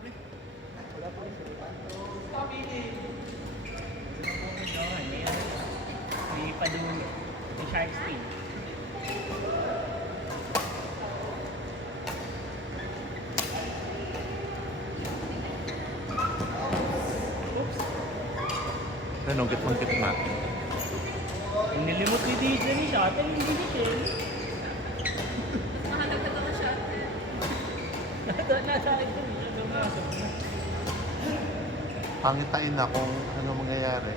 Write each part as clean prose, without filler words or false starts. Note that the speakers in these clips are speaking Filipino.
Wala pa rin sila. May padulo. May shark fin. Ano, gitmang na. Yung nilimot ni DJ ni Shottel, hindi ni Ken. Mahanap ka naman siya. Nasa akin ko niya. Dumasok na. Pangitain na kung ano mangyayari.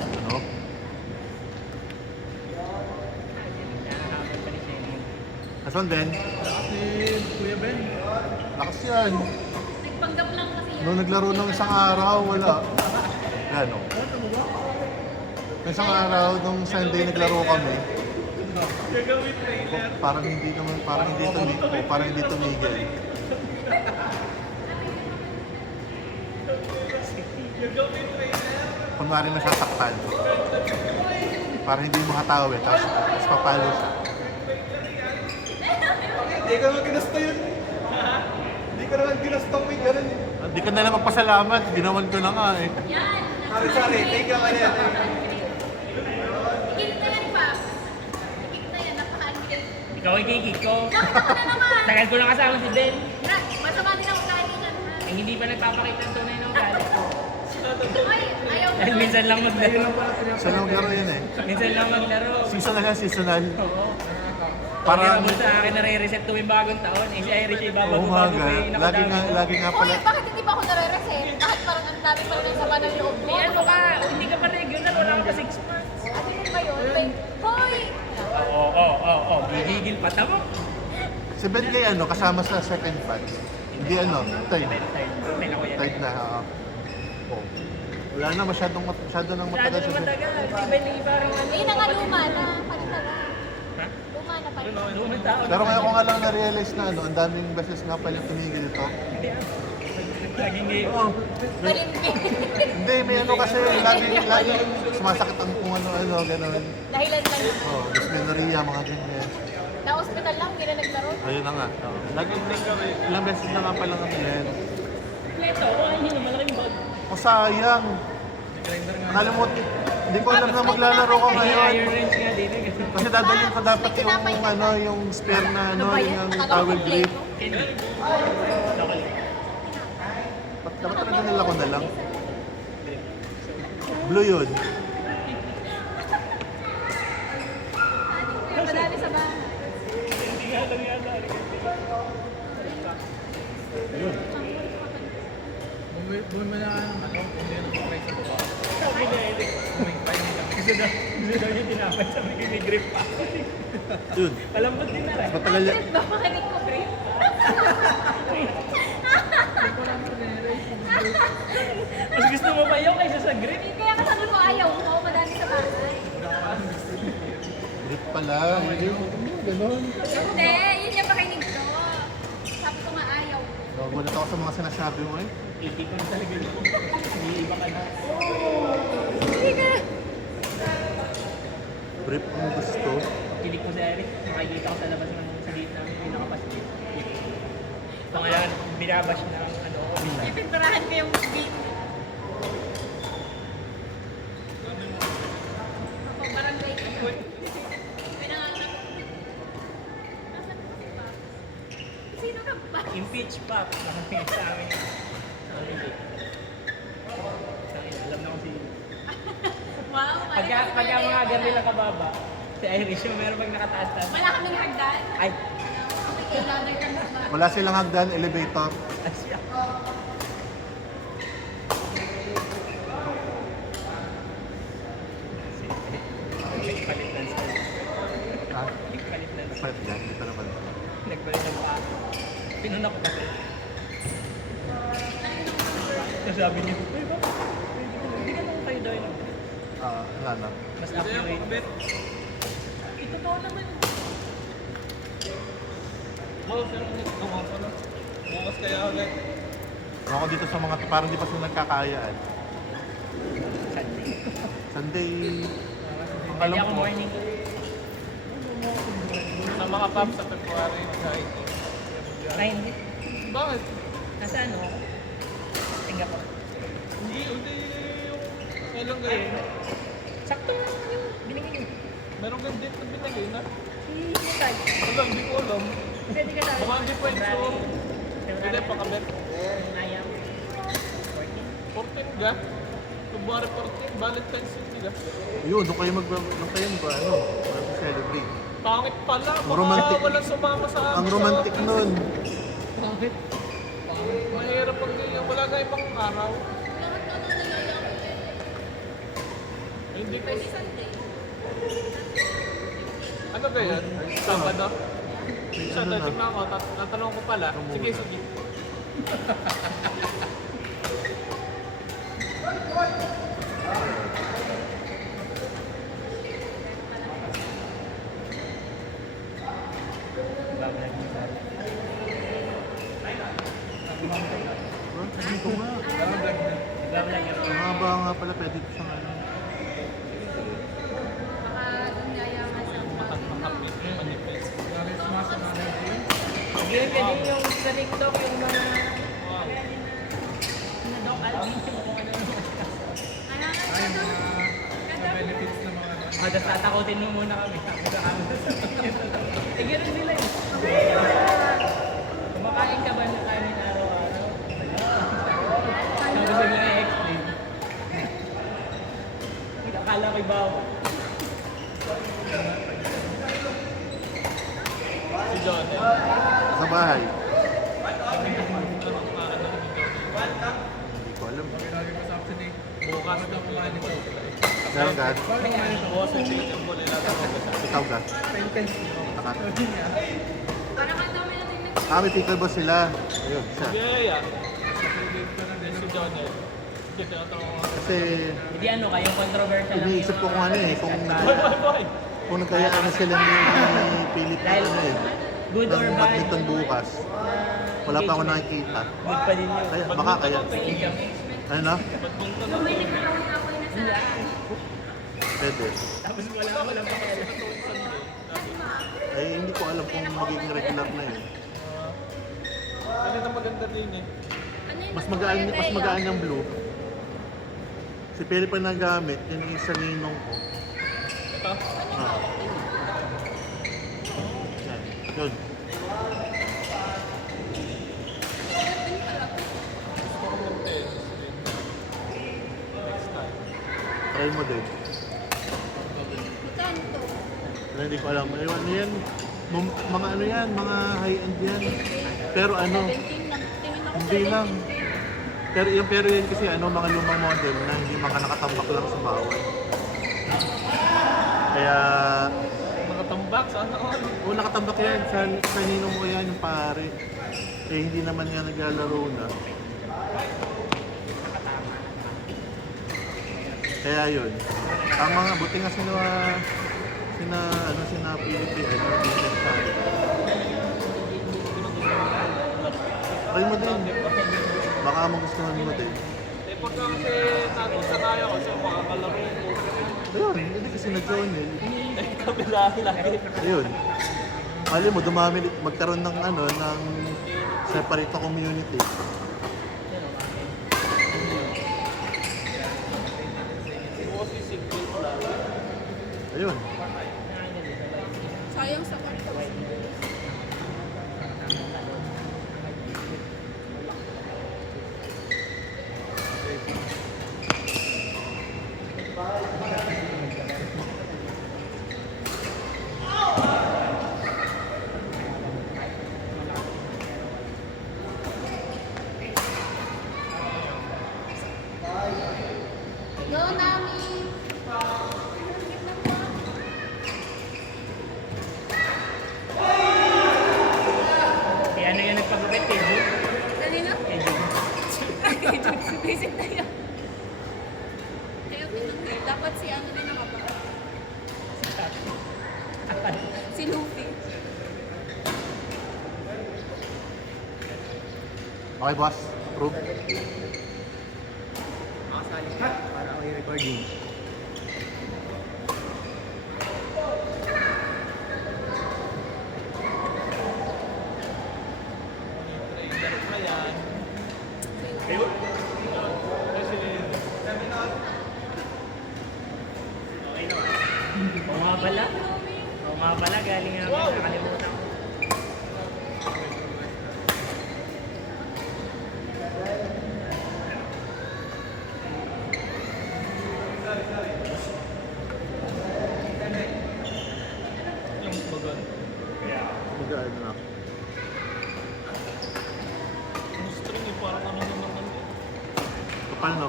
Ano? Nakahabol pa ni Shelly. Asan din? Kuya Ben. Lakas yan. Nagpanggap lang kasi yan. Nung naglaro ng isang araw, wala. Yan o. Isang araw, nung Sunday naglaro kami. Gagawin trailer. Parang hindi naman, parang hindi tumigil. Parang hindi tumigil. Gagawin trailer. Kunwari masasaktan. Parang hindi makatawid. Tapos papalo siya. Hindi ka naman ginusto yun. Hindi ka naman ginusto ko yung ganun. Hindi ka nalang magpasalamat. Ginawan ko na nga eh. Yan. Sorry. Take ka man yan. Higit na yan, Pops. Higit na yan. Napaka-higit. Ikaw ay kikik ko. Nakita ko na naman. Tagal ko na kasama si Ben. Masama din ako kain yan. Ay, hindi pa nagpapakita ng tunay ng ugali. Ay, ayaw Dahil minsan lang maglaro. Saan ang laro yun eh? Minsan lang maglaro. Seasonal yan, seasonal. Oo. Parang, Parang mo sa akin nare-reset tuwing bagong taon. Eh, si Irish ay oo babago-bago nga, pa yung lagi nakadami. nga Hoy, pala. bakit hindi pa ako nare-reset? Bakit parang ang dami pa rin sa ng loob mo? May ano ka, hindi ka pa regular, wala ka pa 6 months. Ano yun ba yun? Hoy! Oo, gigigil pa tamo. Si Ben kay ano, kasama sa second batch. Hindi ano, third. May ako yan. Third na, oo. Oh. Wala na, masyado nang Masyado matagal na si Ben. matagal. Si Ben ay parang ano. Eh, nangaluma na. Palita na. Ha? Luma na pala. Lumang tao. Pero ngayon ko nga lang na-realize na ano, ang daming beses nga pala tumigil ito. Hindi ah. Laging ngayon. Oo. Malimpi. Hindi, may ano kasi laging sumasakit ang kung ano-ano, gano'n. Dahilan lang yun. Oh, dysmenorrhea, mga ganyan. Na-hospital lang, hindi na naglaro. Ayun na nga. Laging ilang beses na nga pala kami yan. Ito, kuhain nyo, malaking bag. O sayang. Nakalimutan. Hindi ko alam na maglalaro ko May ngayon. iron wrench nga din eh. Kasi dadalhin ko dapat yung ano, yung spare na ano, yung towel grip. Hindi. Chocolate. Dapat nagdala ko na lang. Blue yun. Madali sa bahay. Hindi nga lang yata. Bumi mo na ano, hindi na mag-try sa baba. Sabi na Eric. Gusto daw niya tinapay. Sabi ko may grip pa. Yun. Malambot din na rin. Matagal yan. Grip ba? Makinig ko, grip. Mas gusto mo pa yun kaysa sa grip. Kaya ka sabi ko, ayaw ko. Madali sa bahay. Grip pala. Ganon. Hindi, yun yung pakinig ko. Sabi ko nga ayaw. Gulat ako sa mga sinasabi mo eh. Hindi ko na talaga yun. Iiba ka na. Hindi ka. Grip ang gusto. Kilig ko si Eric. Nakikita ko sa labas ng sa gate namin. May nakapaskit. So ngayon, binabash na ang ano. Ipinturahan ko yung beat. Ako, barangay ka. May nanganap. Nasaan ko si Pop? Sino ka ba? Impeach pa. Nakapingin sa amin yun. Alam na ko si... Wow, Pagka mga ganun lang kababa, si Irish yung meron pag nakataas-taas. Wala kaming hagdan. Ay! Okay, ladder ka na ba? Wala silang hagdan, elevator. Asya. Nagpalit ng style. Ha? Nagpalit ng style. Palit yan, dito naman. Nagpalit ng paa. Pinunok ko kasi. So sabi niya, "Uy, ba? Hindi ka naman kayo daw yun. Wala na. Mas accurate. Ito totoo naman. Wow, sir, gawa ko na. kaya agad. Ako dito sa mga, parang di pa sila nagkakayaan. Sunday. Sunday, Pwede alam ako ko. morning. Sa mga paps sa February, kahit. Ay, hindi. Bakit? Nasa ano? Singapore. Hindi yung... Kailan ngayon? Sakto lang yung binigay niyo. Meron kang date na binigay na? Saan? Wala, hindi ko alam. Kasi di ka sabi. Baka hindi pwede so... Hindi, pakabet. Ayam. 14 ga? February 14, Valentine's Day ga? Yun, doon kayo mag-celebrate. Pangit pala, Ang baka romantic. walang sumama sa amin. Ang romantic nun. Bakit? Mahirap pag ganyan, wala na ibang araw. Lahat na nalalaman. Ay, hindi ko... Pwede Sunday. Ano ba yan? Sabado? Siya, Ano na? tignan ako, tatanong ko pala. Ito Sige, muna. sige. Dito nga. Ang haba nga pala, pwede ito siyang ano. Baka doon yayaman sa Makapit, manipis. Yun, pwede yung sa TikTok, yung mga... Wow. Ano daw, Alvin, yung kung ano yung... Tapos tatakutin mo muna kami. Sabi sa amin. Eh, gano'n sila eh. Kumakain ka ba na kanin araw-araw? Sabi sa nila i-explain. Akala ko'y bawa. Si John, eh. Sa bahay. Anong Hindi ko alam. bukas na kumain ito. Meron ka? Bukas yung sila yung bola natin ako. Ikaw ka? Takat. Parang ang dami natin May pickle ba sila? Ayun, siya. Yeah. Si John, eh. Kita ito ako. Kasi Hindi ano kayo, controversial lang iniisip ko kung ano eh, Boy! kung nagkayaan na sila ni Philip na Dahil ano eh, good or ng bad, badminton bukas. Wala pa ako nakikita. good pa din yun. Kaya, baka kaya. Ano na? Badminton na. may nagkakapoy na sa... Pwede. Tapos wala pa kaya. Eh, hindi ko alam kung magiging regular na yun. Ano na maganda din eh. Ano yung Mas magaan yung blue. Si Philip ang nagamit, yun yung isa ninong ko. Ito? Ah. Yan. Yun. Gusto ko mag-tennis din. Next time. Try mo din. Magkano to? Pero hindi ko alam. Ewan na yan. Mga ano yan, mga high-end yan. Pero ano, 17 lang. Tingin ako hindi 17. lang. Pero yan kasi ano, mga lumang model na hindi mga nakatambak lang sa bawal. Kaya, Mga tambak, sana all. nakatambak yan. Sa ninong ko yan, yung pare. Eh, hindi naman nga naglalaro na. Kaya yun. Ang mga buti nga sina Philippine, business side. Try mo din. Baka magustuhan mo din. Eh, pagka kasi natin sa kaya ko, so makakalaro ko. Ayun, hindi kasi na-join eh. Eh, kabila lagi. Ayun. Mali mo, magkaroon ng ng separate na community. Bukas yung single ko lang. Ayun. Sayang sa kwarto. Go, Nami! Eh, ano yung nagpagupit eh, Ju? Kanina? Eh, Ju. Visit tayo. Kayo pinag dapat si ano din nakabaka. Si Luffy. Okay, boss. Approve. Makasali ka para ako yung recording. Oo nga pala. Oo nga pala, galing nga ako. Nakalimutan ko. Mag-ano na. Kapal, no?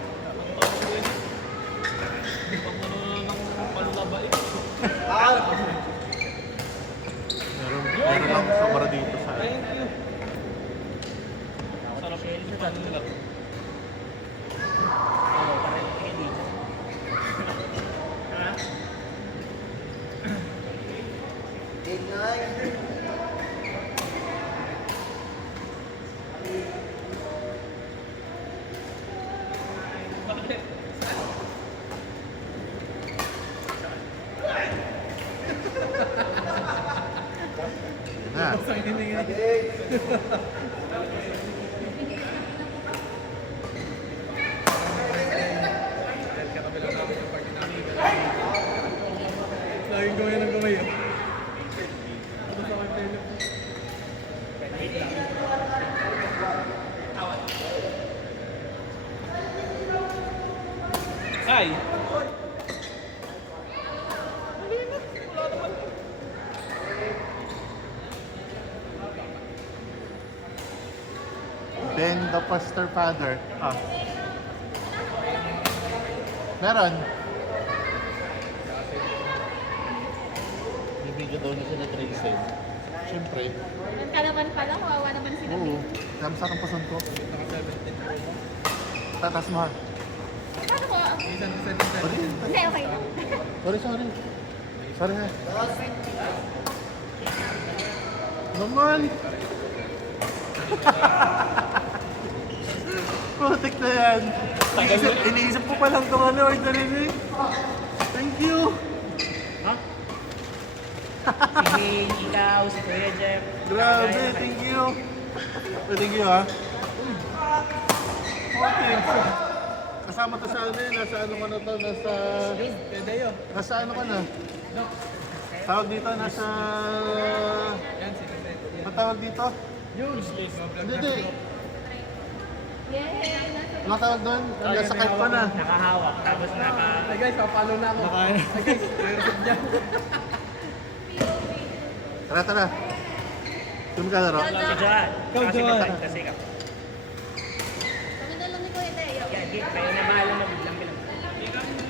Meron lang kamara dito sa Sarap shell sa tatlo. Oo, parang kayo dito. Ha? na. Laging gawin ng gamay yun. Ay! Then the foster father. Ah. Meron. Bibigyan daw na siya na Tracy. Siyempre. Ka naman pala, kawawa naman sila. Oo. Kaya sa aking pasun ko. Tatas mo ha. Paano ko? Sorry. Hindi, okay lang. Sorry. Sorry ha. Naman. Putik na yan. Iniisip ko pa lang itong ano, orderin eh. Thank you. Ha? Si ikaw, si Kuya Jeff. Grabe, thank you. Thank you ha. Kasama to sa ano eh, nasa ano ka na to, nasa ano ka na? Tawag dito, nasa... Ano tawag dito? Hindi. Yay! Ano tawag doon? Nasa kahit pa na. Nakahawak, tapos naka... Hey guys, papalo na ako. Hey guys, meron dyan. Tara. Tum ka laro. Si Johan. Ikaw, Johan. Kasi ikaw. Kami na lang ni Kuya Teo. Yan, kayo na bahala mo. Bilang.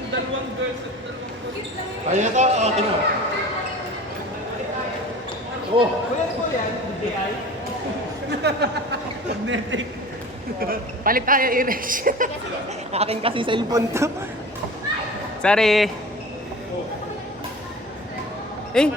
Dalawang girls at dalawang... Ayun ito, ito. Oh! Kuya po yan, DI. Magnetic. Palit tayo, Irish. Akin kasi cellphone to. Sorry. Eh,